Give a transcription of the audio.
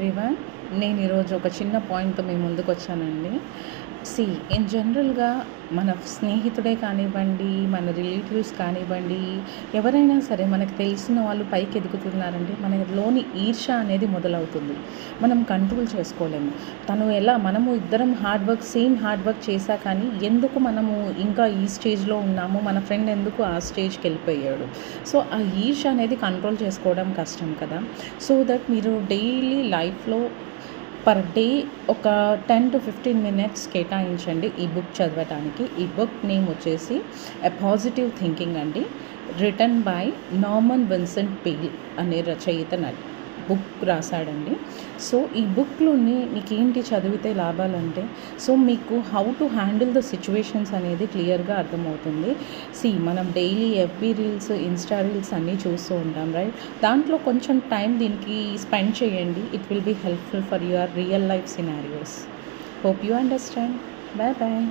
Everyone, నేను ఈరోజు ఒక చిన్న పాయింట్తో మీ ముందుకు వచ్చానండి. ఇన్ జనరల్గా మన స్నేహితుడే కానివ్వండి, మన రిలేటివ్స్ కానివ్వండి, ఎవరైనా సరే మనకు తెలిసిన వాళ్ళు పైకి ఎదుగుతున్నారంటే మనలోని ఈర్ష్య అనేది మొదలవుతుంది. మనం కంట్రోల్ చేసుకోలేము. మనము ఇద్దరం సేమ్ హార్డ్ వర్క్ చేశా కానీ ఎందుకు మనము ఇంకా ఈ స్టేజ్లో ఉన్నాము, మన ఫ్రెండ్ ఎందుకు ఆ స్టేజ్కి వెళ్ళిపోయాడు. సో ఆ ఈర్ష్య అనేది కంట్రోల్ చేసుకోవడం కష్టం కదా. సో దట్ మీరు డైలీ లైఫ్లో పర్ డే ఒక 10 to 15 minutes కేటాయించండి ఈ బుక్ చదవటానికి. ఈ బుక్ నేమ్ వచ్చేసి ఎ పాజిటివ్ థింకింగ్ అండి. Written by Norman Vincent peel అనే రచయిత బుక్ రాశాడండి. సో ఈ బుక్లోని నీకేంటి చదివితే లాభాలంటే, సో మీకు how to handle the situations అనేది క్లియర్గా అర్థమవుతుంది. మనం daily FB reels, Insta reels అన్నీ చూస్తూ ఉంటాం, రైట్? దాంట్లో కొంచెం టైం దీనికి స్పెండ్ చేయండి. It will be helpful for your real life scenarios. Hope you understand. Bye bye.